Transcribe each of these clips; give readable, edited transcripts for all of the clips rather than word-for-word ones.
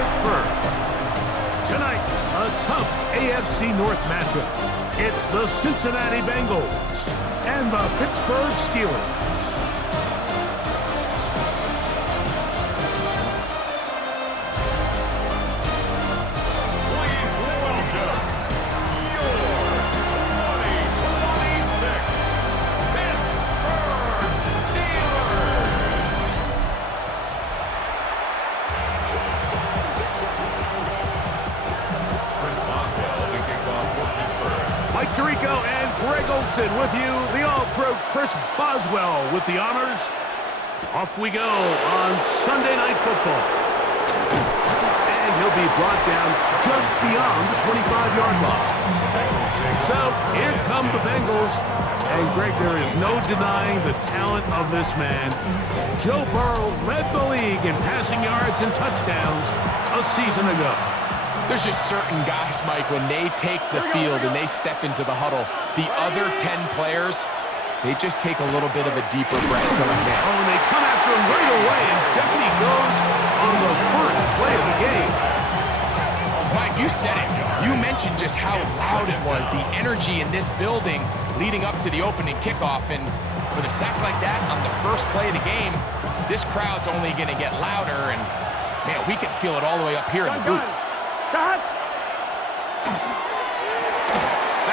Pittsburgh. Tonight, a tough AFC North matchup. It's the Cincinnati Bengals and the Pittsburgh Steelers. With you, the All-Pro Chris Boswell with the honors. Off we go on Sunday Night Football. And he'll be brought down just beyond the 25-yard line. So here come the Bengals. And Greg, there is no denying the talent of this man. Joe Burrow led the league in passing yards and touchdowns a season ago. There's just certain guys, Mike, when they take the field and they step into the huddle, the other 10 players, they just take a little bit of a deeper breath. Oh, and they come after him right away, and down he goes on the first play of the game. Mike, you said it. You mentioned just how loud it was, the energy in this building leading up to the opening kickoff. And with a sack like that on the first play of the game, this crowd's only going to get louder. And, man, we could feel it all the way up here in the booth. That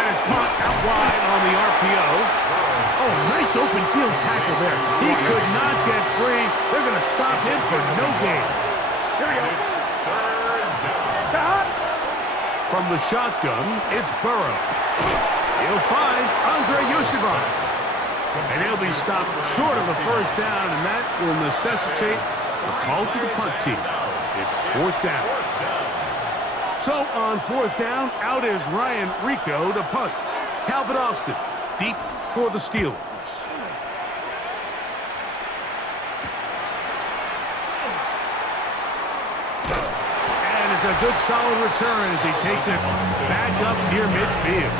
is caught out wide on the RPO. Oh, nice open field tackle there. He could not get free. They're going to stop him for no gain. Here we go. It's third down. From the shotgun, it's Burrow. He'll find Andre Yosivas. And he'll be stopped short of the first down, and that will necessitate a call to the punt team. It's fourth down. So on fourth down, out is Ryan Rico to punt. Calvin Austin, deep for the Steelers. And it's a good solid return as he takes it back up near midfield.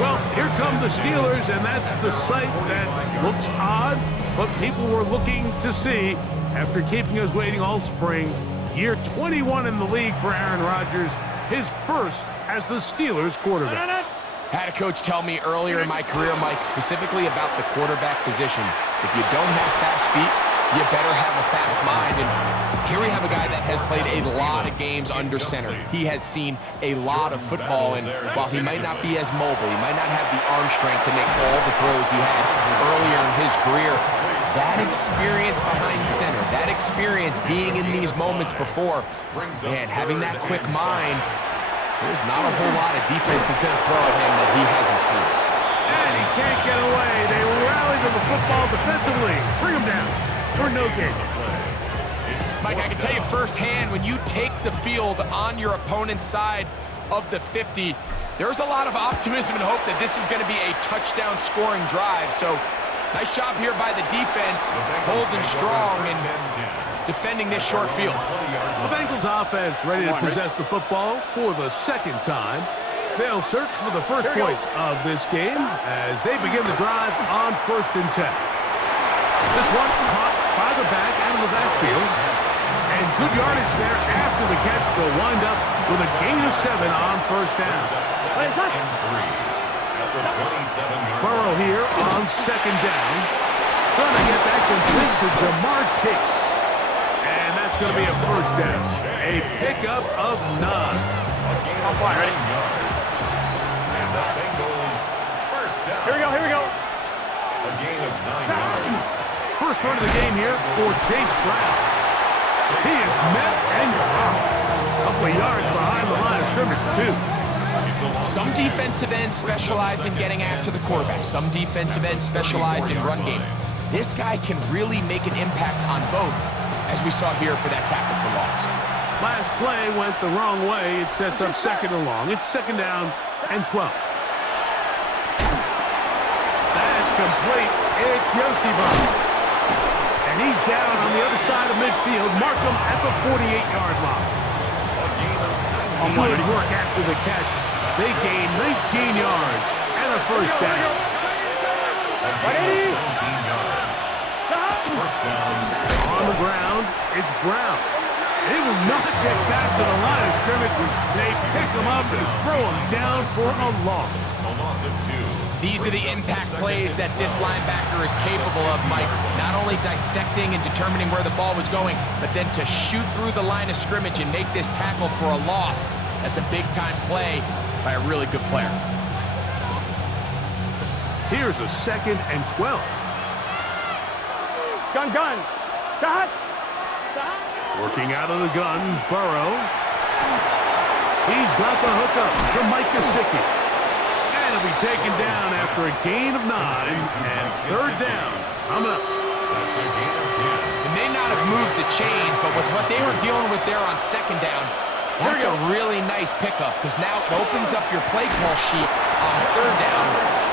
Well, here come the Steelers, and that's the sight that looks odd, but people were looking to see after keeping us waiting all spring. Year 21 in the league for Aaron Rodgers, his first as the Steelers quarterback. Had a coach tell me earlier in my career, Mike, specifically about the quarterback position. If you don't have fast feet, you better have a fast mind. And here we have a guy that has played a lot of games under center. He has seen a lot of football, and while he might not be as mobile, he might not have the arm strength to make all the throws he had earlier in his career, that experience behind center, that experience being in these moments before, man, having that quick mind, there's not a whole lot of defense is going to throw at him that he hasn't seen. And he can't get away. They rally to the football defensively. Bring him down for no gain. Mike, I can tell you firsthand, when you take the field on your opponent's side of the 50, there's a lot of optimism and hope that this is going to be a touchdown scoring drive. So nice job here by the defense, holding strong and defending this short field. The Bengals offense ready to possess the football for the second time. They'll search for the first points of this game as they begin the drive on 1st and 10. This one caught by the back out of the backfield. And good yardage there after the catch. They'll wind up with a gain of 7 on 1st down. Burrow here on 2nd down. Gonna get that complete to Jamar Chase. And that's gonna be a 1st down. A pickup of 9. On fire, ready? And the Bengals first down. Here we go. A gain of 9 yards. First run of the game here for Chase Brown. He is met and dropped. A couple of yards behind the line of scrimmage, too. Some defensive ends specialize in getting after the quarterback. Some defensive ends specialize in run game. This guy can really make an impact on both, as we saw here for that tackle for loss. Last play went the wrong way. It sets up 2nd and long. It's 2nd down and 12. That's complete. It's Yosivas. And he's down on the other side of midfield. Mark him at the 48-yard line. Good work after the catch. They gain 19 yards and a 1st down. First down. On the ground, it's Brown. They will not get back to the line of scrimmage. They pick them up and throw them down for a loss. A loss of 2. These are the impact plays that this linebacker is capable of, Mike. Not only dissecting and determining where the ball was going, but then to shoot through the line of scrimmage and make this tackle for a loss. That's a big-time play by a really good player. Here's a 2nd and 12. Gun. Shot. Working out of the gun, Burrow. He's got the hookup to Mike Gesicki. And he'll be taken down after a gain of 9 and 3rd down. Coming up. That's a gain of 10. They may not have moved the chains, but with what they were dealing with there on 2nd down, that's a really nice pickup because now it opens up your play call sheet on 3rd down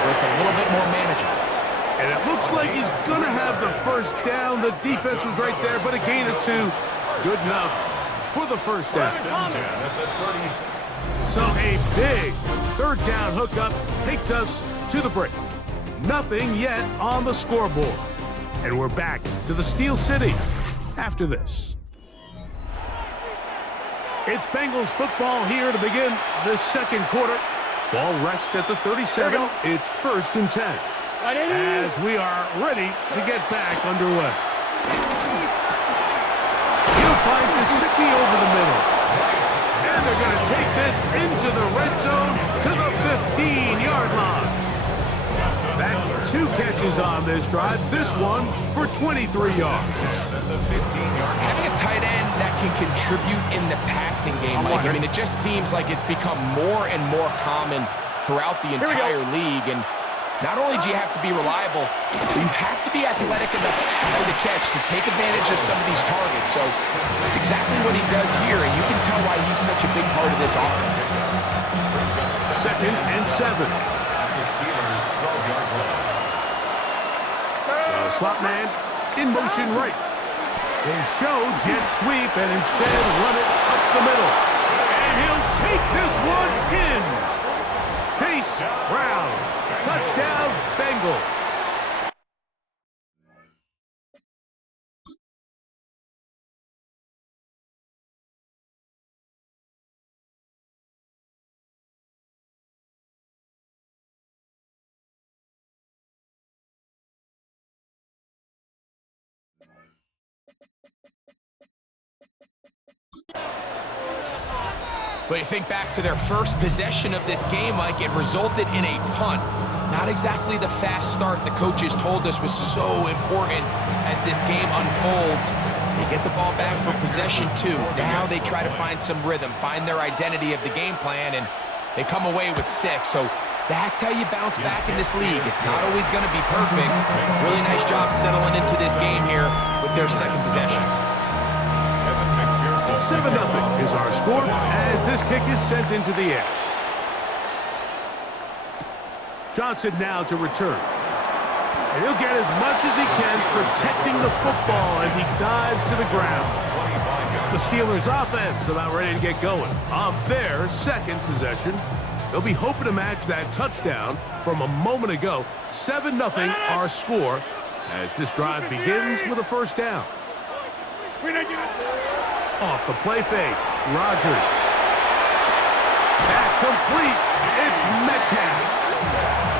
where it's a little bit more manageable. And it looks like he's going to have the 1st down. The defense was right there, but a gain of 2. Good enough for the 1st down. So a big 3rd down hookup takes us to the break. Nothing yet on the scoreboard. And we're back to the Steel City after this. It's Bengals football here to begin the 2nd quarter. Ball rests at the 37. It's 1st and 10. As we are ready to get back underway. You'll find Gesicki over the middle. And they're going to take this into the red zone to the 15-yard line. That's 2 catches on this drive. This one for 23 yards. Having a tight end that can contribute in the passing game, Mike, I mean, it just seems like it's become more and more common throughout the entire league. And not only do you have to be reliable, you have to be athletic enough after the catch to take advantage of some of these targets. So that's exactly what he does here, and you can tell why he's such a big part of this offense. 2nd and 7. The slot man in motion right. They show jet sweep and instead run it up the middle. And he'll take this one in. Chase Brown. Touchdown, Bengals. But you think back to their first possession of this game, Mike, it resulted in a punt. Not exactly the fast start the coaches told us was so important as this game unfolds. They get the ball back for possession 2. Now they try to find some rhythm, find their identity of the game plan, and they come away with 6. So that's how you bounce back in this league. It's not always going to be perfect. Really nice job settling into this game here with their 2nd possession. 7-0 is our score as this kick is sent into the air. Johnson now to return. And he'll get as much as he can protecting the football as he dives to the ground. The Steelers offense about ready to get going on their 2nd possession. They'll be hoping to match that touchdown from a moment ago. 7-0 our score as this drive begins with a 1st down. Off the play fake, Rodgers. That's complete. It's Metcalf.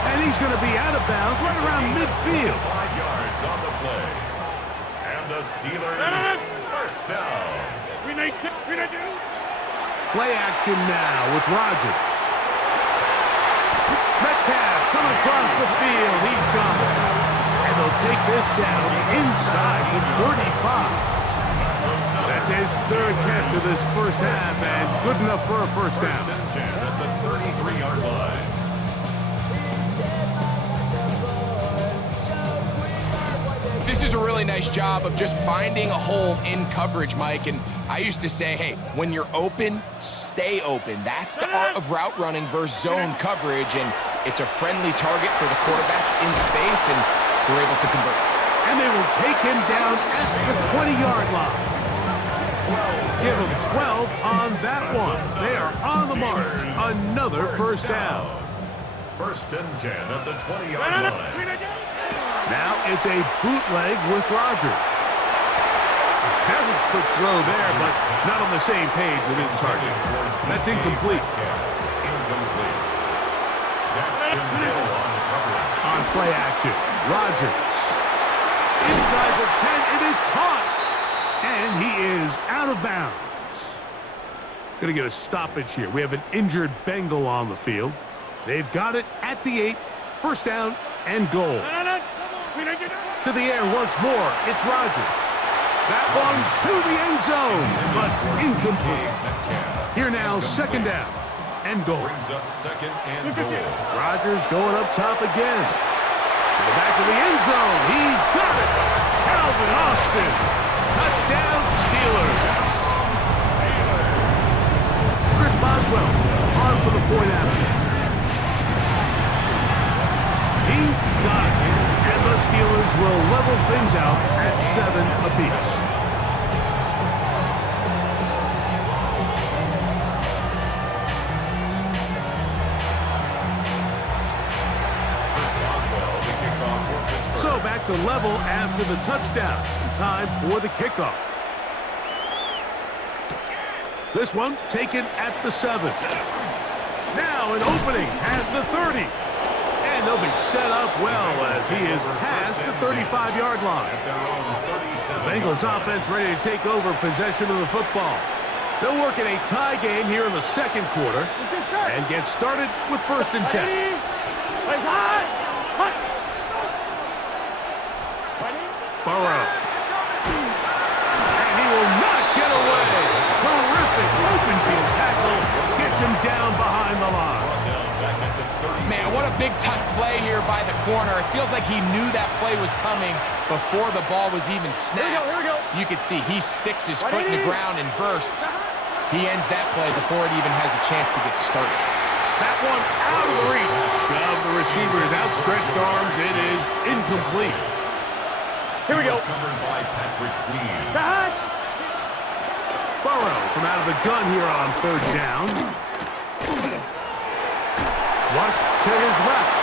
And he's going to be out of bounds right around midfield. 5 yards on the play. And the Steelers 1st down. Play action now with Rodgers. Metcalf coming across the field. He's got it. And they'll take this down inside the 35. That's his 3rd catch of this 1st half, and good enough for a 1st down. 10 at the 33-yard line. This is a really nice job of just finding a hole in coverage, Mike. And I used to say, hey, when you're open, stay open. That's the art of route running versus zone coverage, and it's a friendly target for the quarterback in space, and they're able to convert. And they will take him down at the 20-yard line. Give him 12 on that one. They are on the march. Another 1st down. 1st and 10 at the 20-yard line. Now it's a bootleg with Rodgers. Very Quick throw there, but not on the same page with his target. That's incomplete. Incomplete. That's On play action, Rodgers. Inside the 10, it is caught. And he is out of bounds. Going to get a stoppage here. We have an injured Bengal on the field. They've got it at the 8. First down and goal. To the air once more. It's Rodgers. That one to the end zone, but incomplete. Here now, second down and goal. Brings up second and goal. Rodgers going up top again. To the back of the end zone. He's got it. Calvin Austin. Touchdown Steelers. Chris Boswell on for the point after. He's got it. And the Steelers will level things out at 7 apiece. So back to level after the touchdown. And time for the kickoff. This one taken at the 7. Now an opening has the 30. And they'll be set up well as he is past the 35-yard line. The Bengals offense ready to take over possession of the football. They'll work in a tie game here in the second quarter and get started with first and 10. Burrow. And he will not get away. Terrific open field tackle. Gets him down behind the line. Man, what a big-time play here by the corner. It feels like he knew that play was coming before the ball was even snapped. Here we go. You can see he sticks his foot in the ground and bursts. He ends that play before it even has a chance to get started. That one out of the reach of the receiver's outstretched arms. It is incomplete. Here we go. Covered by Patrick Queen. Burrows from out of the gun here on third down. Flushed to his left.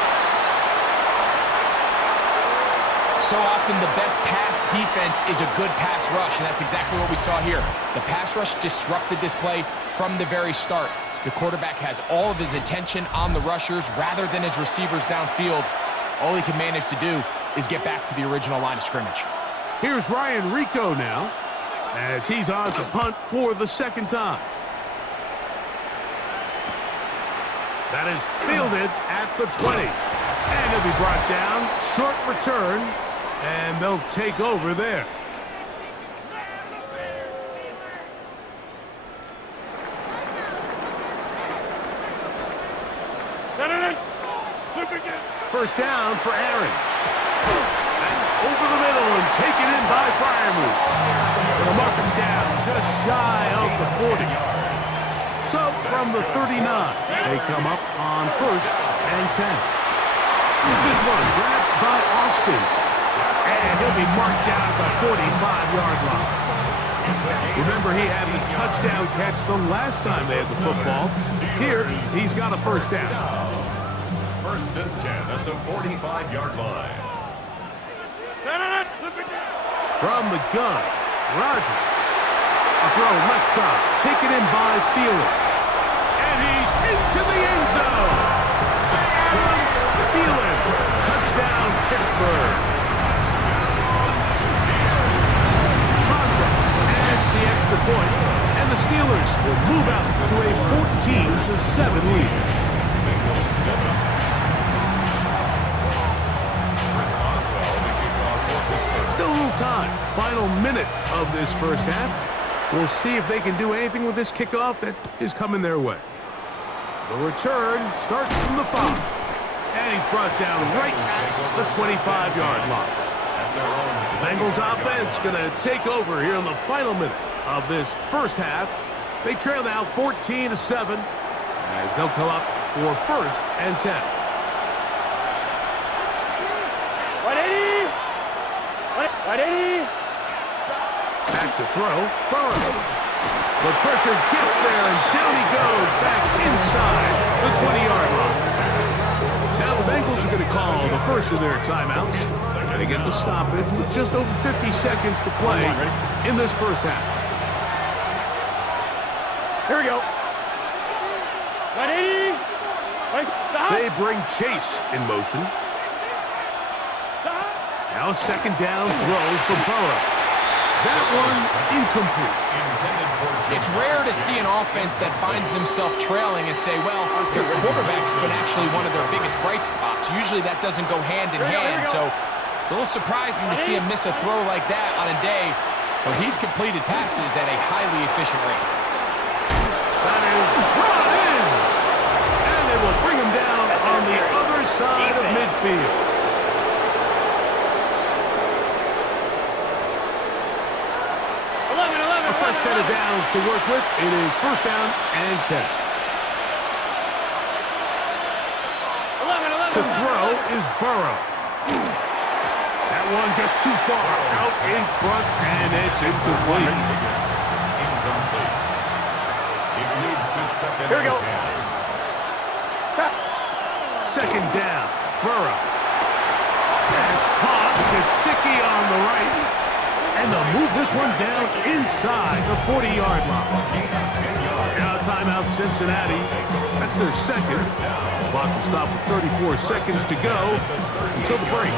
So often the best pass defense is a good pass rush, and that's exactly what we saw here. The pass rush disrupted this play from the very start. The quarterback has all of his attention on the rushers rather than his receivers downfield. All he can manage to do is get back to the original line of scrimmage. Here's Ryan Rico now as he's on to punt for the second time. That is fielded at the 20. And he'll be brought down. Short return. And they'll take over there. First down for Aaron. That's over the middle and taken in by Freiermuth. Gonna mark him down just shy of the 40. So from the 39, they come up on first and 10. This one grabbed by Austin. And he'll be marked down at the 45-yard line. Remember, he had the touchdown catch the last time they had the football. Here, he's got a first down. First and 10 at the 45-yard line. From the gun, Rodgers. A throw left side, taken in by Thielen. And he's into the end zone. Thielen, touchdown Pittsburgh. Boswell adds the extra point, and the Steelers will move out to a 14-7 lead. Still a little time. Final minute of this first half. We'll see if they can do anything with this kickoff that is coming their way. The return starts from the 5. And he's brought down right at the 25-yard line. The Bengals offense going to take over here in the final minute of this first half. They trail now 14-7 as they'll come up for first and 10. Back to throw, Burrow. The pressure gets there, and down he goes back inside the 20-yard line. Now The Bengals are going to call the first of their timeouts. They get the stoppage with just over 50 seconds to play in this first half. Here we go. 180. They bring Chase in motion. Now a second down throw for Burrow. That one incomplete. It's rare to see an offense that finds themselves trailing and say, well, their quarterback's been actually one of their biggest bright spots. Usually that doesn't go hand in hand, so it's a little surprising to see him miss a throw like that on a day where he's completed passes at a highly efficient rate. That is brought in. And they will bring him down on the other side of midfield. A fresh set of downs to work with. It is first down and 10. To throw is Burrow. That one just too far out in front, and it's incomplete. It leads to second Here we go. and 10. Second down, Burrow. That's caught. Gesicki on the right. And they'll move this one down inside the 40-yard line. Now timeout Cincinnati. That's their second. The clock will stop with 34 seconds to go until the break.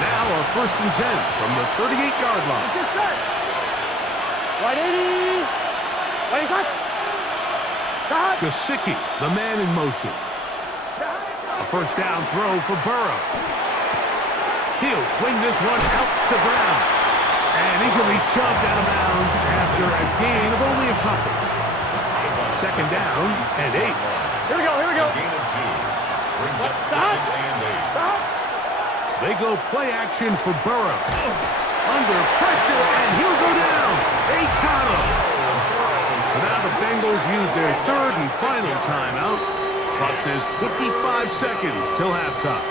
Now a first and 10 from the 38-yard line. 180. 25. Gesicki, the man in motion. A first down throw for Burrow. He'll swing this one out to Brown. And he's going to be shoved out of bounds after a gain of only a couple. Second down and 8. Here we go, here we go. Gain of 2. Brings up second and 8. They go play action for Burrow. Under pressure, and he'll go down. They got him. So now the Bengals use their third and final timeout. Clock says 25 seconds till halftime.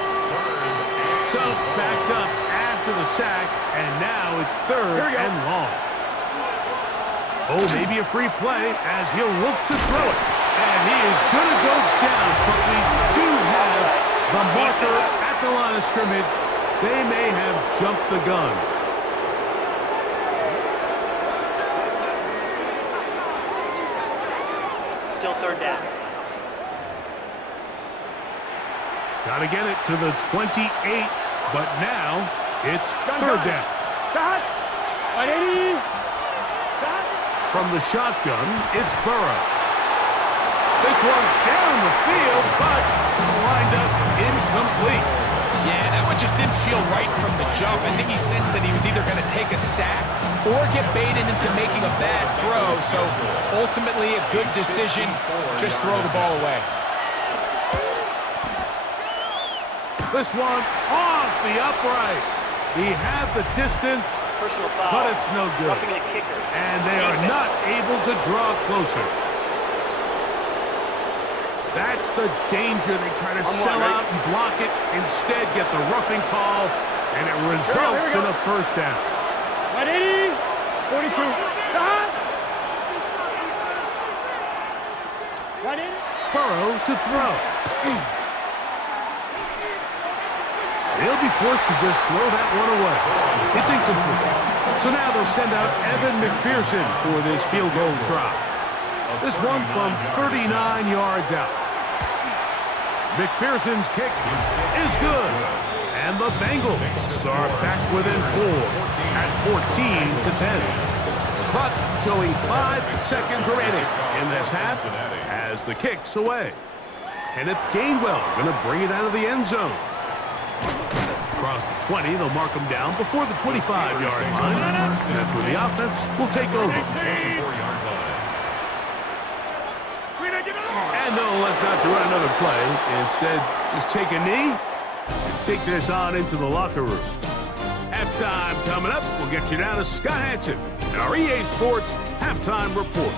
So backed up after the sack, and now it's third and long. Oh, maybe a free play as he'll look to throw it. And he is going to go down, but we do have the marker at the line of scrimmage. They may have jumped the gun. Still third down. Got to get it to the 28, but now it's third down. 180. From the shotgun, it's Burrow. This one down the field, but lined up incomplete. Yeah, that one just didn't feel right from the jump. I think he sensed that he was either going to take a sack or get baited into making a bad throw. So ultimately a good decision, just throw the ball away. This one off the upright. He had the distance, but it's no good. And they are not able to draw closer. That's the danger. They try to sell out and block it. Instead, get the roughing call, and it results in a first down. 180. 42. 180. Burrow to throw. He'll be forced to just throw that one away. It's incomplete. So now they'll send out Evan McPherson for this field goal try. This one from 39 yards out. McPherson's kick is good. And the Bengals are back within 4 at 14-10. The clock showing 5 seconds remaining in this half as the kick's away. Kenneth Gainwell going to bring it out of the end zone. Across the 20, they'll mark them down before the 25-yard line. And that's where the offense will take over. And they'll elect not to run another play. Instead, just take a knee and take this on into the locker room. Halftime coming up. We'll get you down to Scott Hansen and our EA Sports Halftime Report.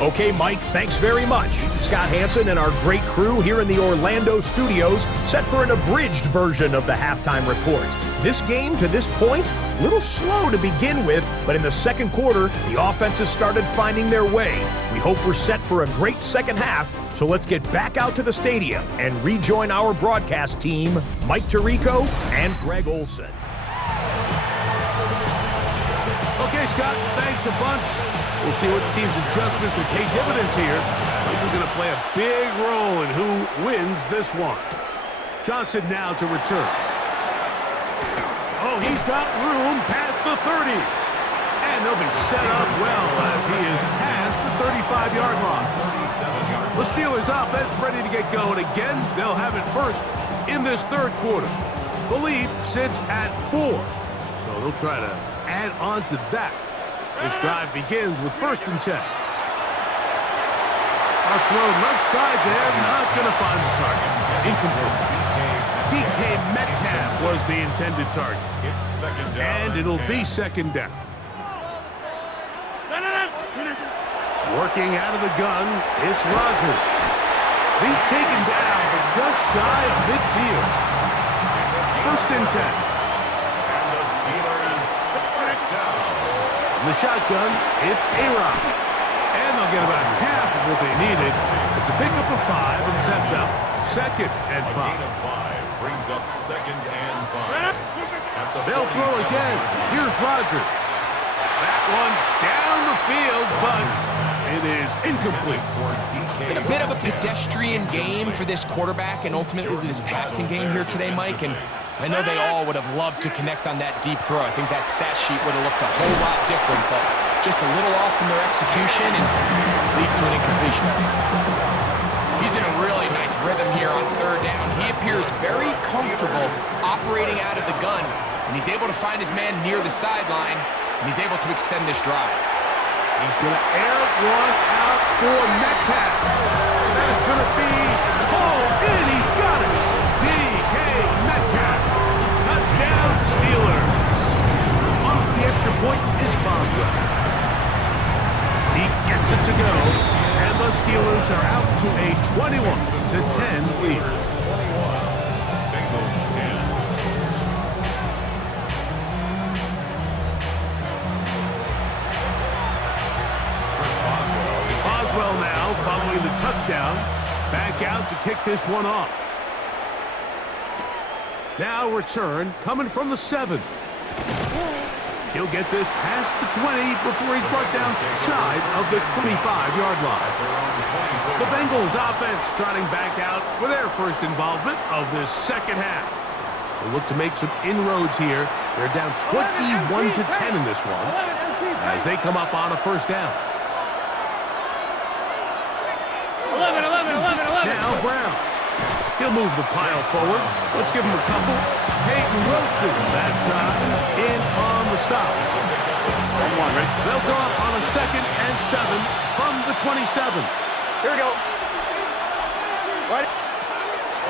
Okay, Mike, thanks very much. Scott Hansen and our great crew here in the Orlando studios set for an abridged version of the halftime report. This game, to this point, a little slow to begin with, but in the second quarter, the offenses started finding their way. We hope we're set for a great second half, So let's get back out to the stadium and rejoin our broadcast team, Mike Tirico and Greg Olson. Okay, Scott, thanks a bunch. We'll see which team's adjustments will pay dividends here. We're going to play a big role in who wins this one. Johnson now to return. Oh, he's got room past the 30. And they'll be set up well as he is past the 35-yard line. The Steelers offense ready to get going again. They'll have it first in this third quarter. The lead sits at 4. So they'll try to add on to that. This drive begins with 1st and 10. Our throw left side there, not going to find the target. Incomplete. DK Metcalf was the intended target. It's second down. And it'll be 2nd down. Working out of the gun, it's Rodgers. He's taken down, but just shy of midfield. 1st and 10. And the Steelers first down. In the shotgun, it's A-Rod. And they'll get about half of what they needed. It's a pickup of 5 and sets up 2nd and 5. Gain of 5 brings up 2nd and 5. They'll throw again. Here's Rodgers. That one down the field, but it is incomplete. It's been a bit of a pedestrian game for this quarterback and ultimately this passing game here today, Mike. And I know they all would have loved to connect on that deep throw. I think that stat sheet would have looked a whole lot different, but just a little off in their execution and leads to an incompletion. He's in a really nice rhythm here on 3rd down. He appears very comfortable operating out of the gun, and he's able to find his man near the sideline, and he's able to extend this drive. He's going to air one out for Metcalf. That is going to be hauled in. He's got it. DK Metcalf. Touchdown Steelers. Off the extra point is Boswell. He gets it to go, and the Steelers are out to a 21-10 lead. Bengals 10. Boswell now following the touchdown. Back out to kick this one off. Now return coming from the 7. He'll get this past the 20 before he's brought down shy of the 25-yard line. The Bengals offense trotting back out for their first involvement of this second half. They'll look to make some inroads here. They're down 21-10 in this one as they come up on a 1st down. 11. Now Brown. He'll move the pile forward. Let's give him a couple. Peyton Wilson, that time, in on the stop. They'll go up on a 2nd and 7 from the 27. Here we go. Right.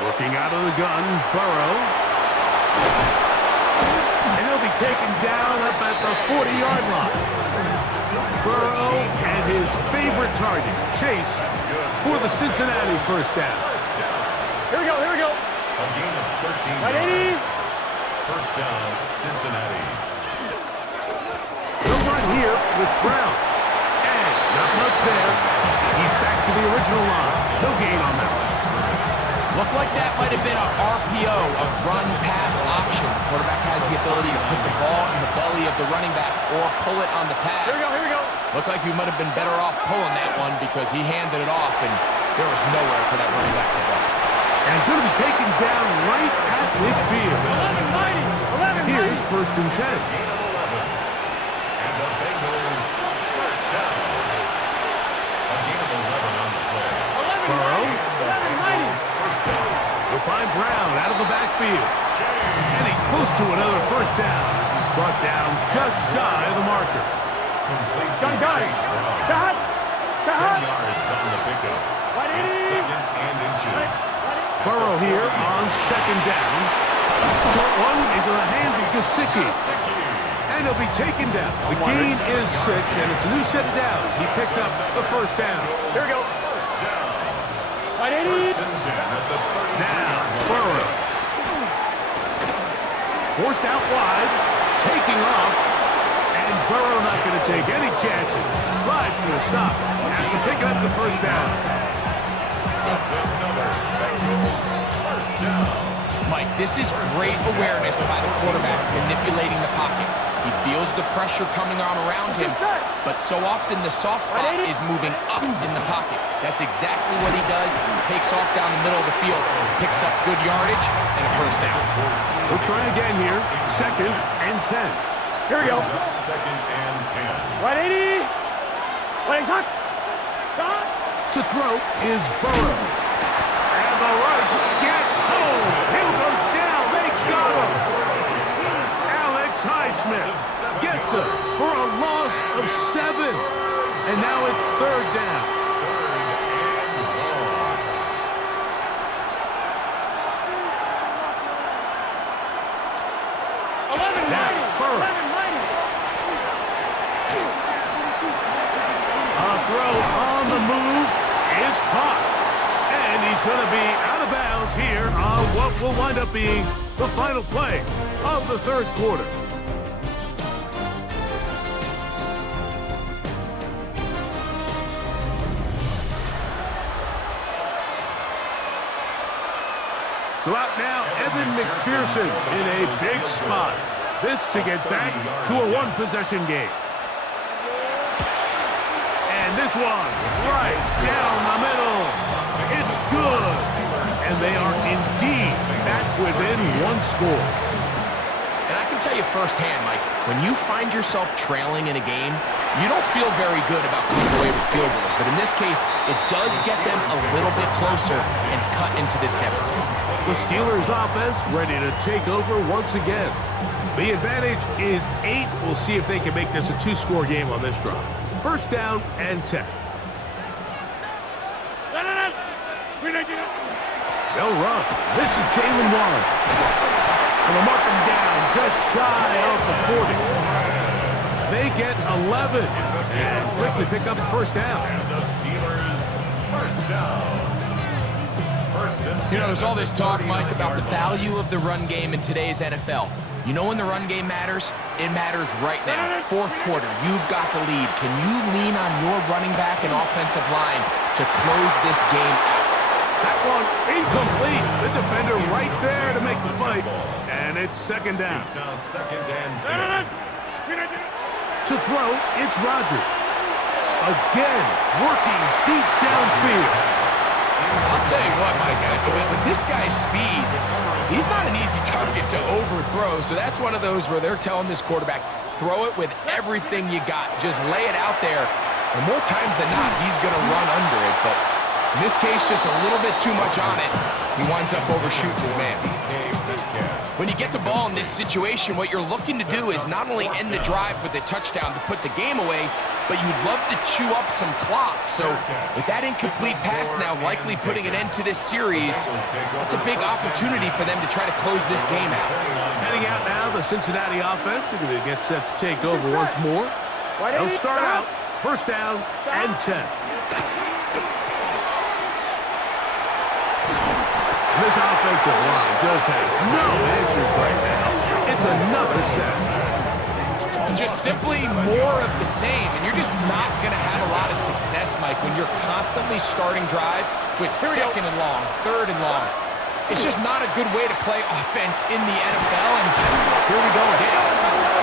Working out of the gun, Burrow. And he'll be taken down up at the 40-yard line. Burrow and his favorite target, Chase, for the Cincinnati 1st down. Here we go. A gain of 13 Right, yards. 1st down, Cincinnati. They'll run here with Brown. And not much there. He's back to the original line. No gain on that one. Looked like that might have been a RPO, a run-pass option. The quarterback has the ability to put the ball in the belly of the running back or pull it on the pass. Here we go. Looked like he might have been better off pulling that one because he handed it off, and there was nowhere for that running back to go. And he's going to be taken down right at midfield. 11. Here's 1st and 10. Gain of 11. And the Bengals first down. A gain of 11 on the play. Burrow. First down. We'll find Brown out of the backfield. And he's close to another 1st down as he's brought down just shy of the marker. Complete to John got it. Chase Brown. 10 yards on the pickup. It's 2nd and inches. Burrow here on 2nd down. Short one into the hands of Gesicki. And he'll be taken down. The gain is 6, and it's a new set of downs. He picked up the 1st down. Here we go. First down. Right, 1st and 10 at the 30. Now, Burrow. Forced out wide, taking off, and Burrow not going to take any chances. Slides to a stop after picking up the 1st down. That's another Bengals first down. Mike, this is great awareness by the quarterback manipulating the pocket. He feels the pressure coming on around him, but so often the soft spot is moving up in the pocket. That's exactly what he does. He takes off down the middle of the field, picks up good yardage, and a first down. We'll try again here. 2nd and 10. Here we go. Second and 10. Right 80. Wait, hot. Stop. To throw is Burrow. And the rush gets home. He'll go down. They got him. Alex Highsmith gets it for a loss of 7. And now it's 3rd down. Going to be out of bounds here on what will wind up being the final play of the 3rd quarter. So out now, Evan McPherson in a big spot. This to get back to a 1-possession game. And this one right down the middle. It's good. And they are indeed back within 1 score. And I can tell you firsthand, Mike, when you find yourself trailing in a game, you don't feel very good about coming away with field goals. But in this case, it does get them a little bit closer and cut into this deficit. The Steelers offense ready to take over once again. The advantage is 8. We'll see if they can make this a 2-score game on this drive. 1st down and 10. They'll run. This is Jalen Warren. And they'll mark him down just shy of the 40. They get 11 and quickly pick up a 1st down. And the Steelers first down. First and 10. You know, there's all this talk, Mike, about the value of the run game in today's NFL. You know when the run game matters? It matters right now. 4th quarter, you've got the lead. Can you lean on your running back and offensive line to close this game out? That one incomplete. The defender right there to make the play. And it's 2nd down. It's now 2nd and 10. To throw, it's Rodgers. Again, working deep downfield. I'll tell you what, Mike, with this guy's speed, he's not an easy target to overthrow. So that's one of those where they're telling this quarterback, throw it with everything you got. Just lay it out there. And more times than not, he's going to run under it. But in this case, just a little bit too much on it. He winds up overshooting his man. When you get the ball in this situation, what you're looking to do is not only end the drive with a touchdown to put the game away, but you'd love to chew up some clock. So with that incomplete pass now likely putting an end to this series, it's a big opportunity for them to try to close this game out. Heading out now, the Cincinnati offense. They're going to get set to take over once more. They'll start out 1st down and 10. This offensive line just has no answers right now. It's another set. Just simply more of the same, and you're just not going to have a lot of success, Mike, when you're constantly starting drives with 2nd and long, 3rd and long. It's just not a good way to play offense in the NFL, and here we go again.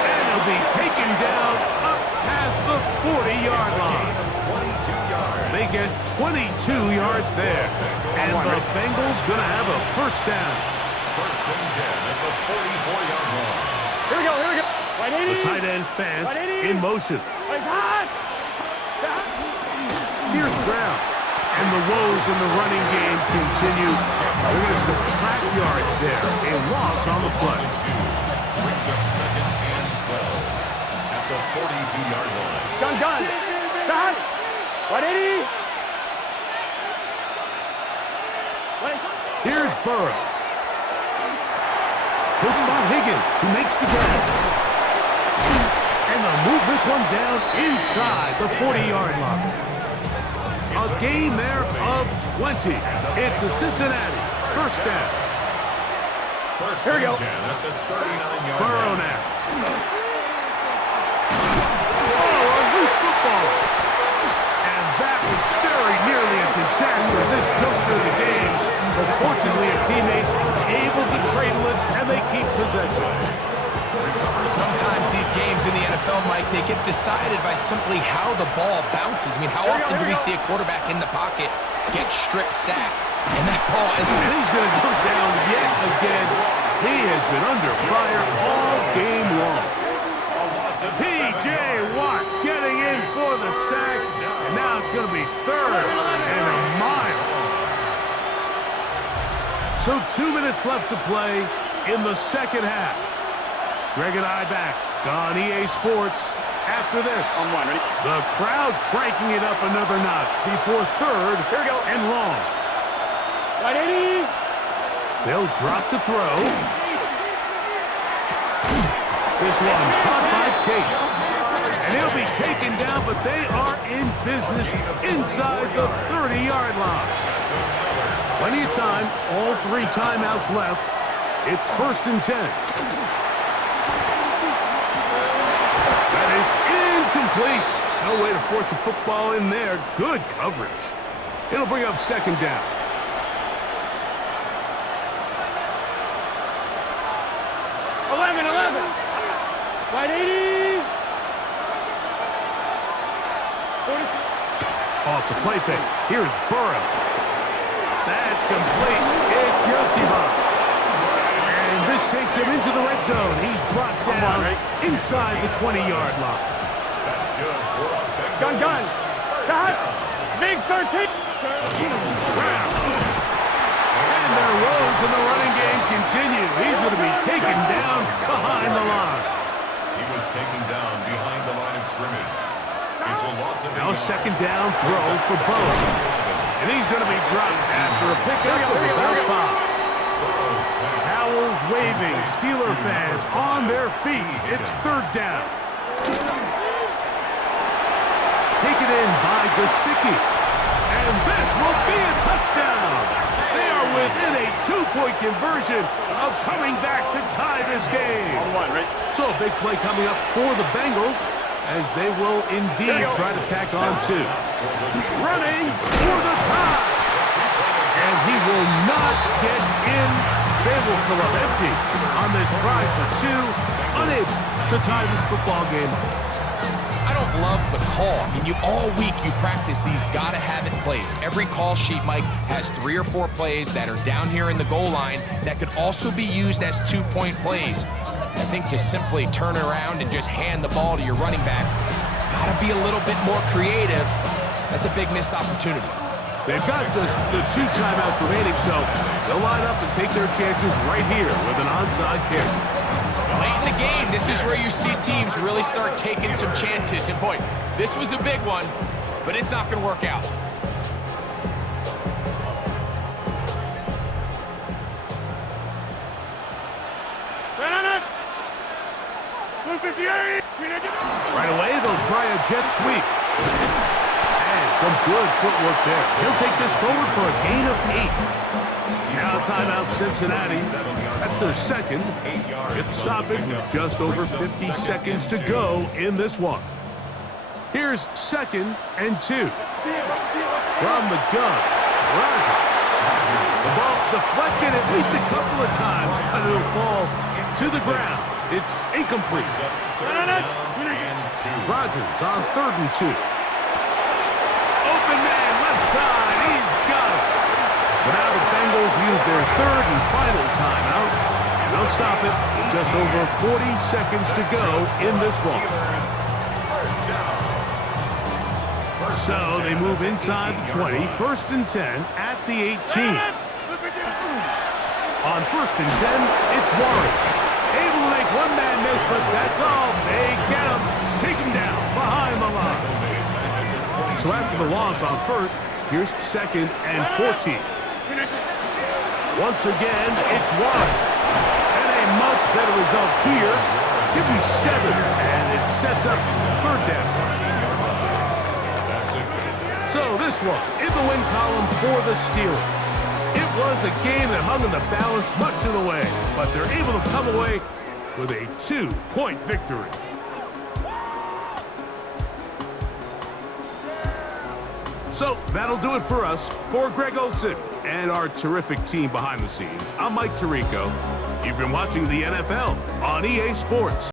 And he'll be taken down up past the 40-yard line. They get 22 yards there. And the Bengals going to have a 1st down. 1st and 10 at the 44-yard line. Here we go, here we go. Right 80. The tight end Fant in motion. Here's Brown. And the woes in the running game continue. They're going to subtract yards there. A loss on the play. Brings up 2nd and 12 at the 42-yard line. Gun. Right 80. Here's Burrow. He'll spot Higgins, who makes the grab. And they'll move this one down inside the 40-yard line. A gain there of 20. It's a Cincinnati 1st down. Here we go. At the 39-yard Burrow line. now. Oh, a loose football. And that was very nearly a disaster at this juncture of Fortunately, a teammate able to cradle it, and they keep possession. Sometimes these games in the NFL, Mike, they get decided by simply how the ball bounces. I mean, how often do we see a quarterback in the pocket get strip sacked? And that ball, and he's going to go down yet again. He has been under fire all game long. T.J. Watt getting in for the sack, and now it's going to be 3rd and a mile. So 2 minutes left to play in the second half. Greg and I back on EA Sports after this. On one, ready? The crowd cranking it up another notch before 3rd and long. Right, 80. They'll drop to throw. This one caught by Chase. And he'll be taken down, but they are in business inside the 30-yard line. Plenty of time, all 3 timeouts left. It's 1st and 10. That is incomplete. No way to force the football in there. Good coverage. It'll bring up 2nd down. Right, 80. 40. Off the play fake. Here's Burrow. That's complete. It's Yosiba. And this takes him into the red zone. He's brought down inside the 20-yard line. That's good. Gun. Got. Big 13. And their woes in the running game continue. He's going to be taken down behind the line. He was taken down behind the line of scrimmage. It's a loss of Now 2nd down throw for Bowen. And he's going to be dropped after a pickup of about 5. Howells waving, Steeler fans on their feet. It's 3rd down. Taken in by Gesicki. And this will be a touchdown. They are within a 2-point conversion of coming back to tie this game. On one, right? So a big play coming up for the Bengals as they will indeed try to tack on 2. Running for the tie. And he will not get in. They will fill up empty on this try for 2. Unable to tie this football game up. I don't love the call. I mean, all week you practice these gotta-have-it plays. Every call sheet, Mike, has 3 or 4 plays that are down here in the goal line that could also be used as 2-point plays. I think to simply turn around and just hand the ball to your running back, gotta be a little bit more creative. That's a big missed opportunity. They've got just the 2 timeouts remaining, so they'll line up and take their chances right here with an onside kick. Late in the game, this is where you see teams really start taking some chances. And boy, this was a big one, but it's not going to work out. Right away, they'll try a jet sweep. And some good footwork there. He'll take this forward for a gain of 8. Now timeout Cincinnati. That's their 2nd. It's stoppage with just over 50 seconds to go in this one. Here's 2nd and 2. From the gun, Rodgers. The ball deflected at least a couple of times, but it'll fall to the ground. It's incomplete. Rodgers on 3rd and 2. Open man, left side, he's got it. So now the Bengals use their 3rd and final timeout. And they'll stop it with just over 40 seconds to go in this one. So they move inside the 20, 1st and 10 at the 18. On 1st and 10, it's Warren. Able to make one man miss, but that's all. They get him, take him down behind the line. So after the loss on 1st, here's 2nd and 14. Once again, it's Warren. And a much better result here. Give him 7, and it sets up 3rd down. So this one in the win column for the Steelers. It was a game that hung in the balance much of the way, but they're able to come away with a 2-point victory. So that'll do it for us. For Greg Olson and our terrific team behind the scenes, I'm Mike Tirico. You've been watching the NFL on EA Sports.